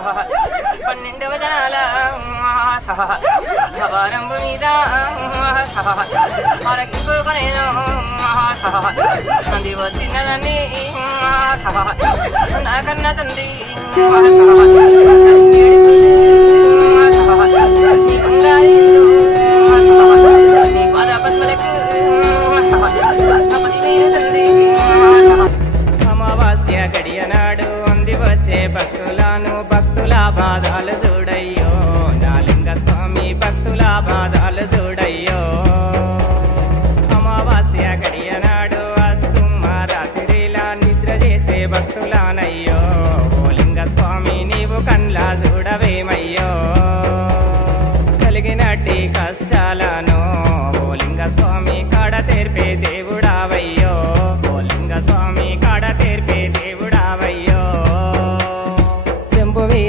12వ జనాల వారంబు మీద అరగింపుకొనేను అంది వచ్చినదని నాకన్న తండ్రి నీ బంగారి నీ పాద పద్మలకు తండ్రి అమావాస్య గడియనాడు అంది వచ్చే భక్తులను భక్తుల బాధలు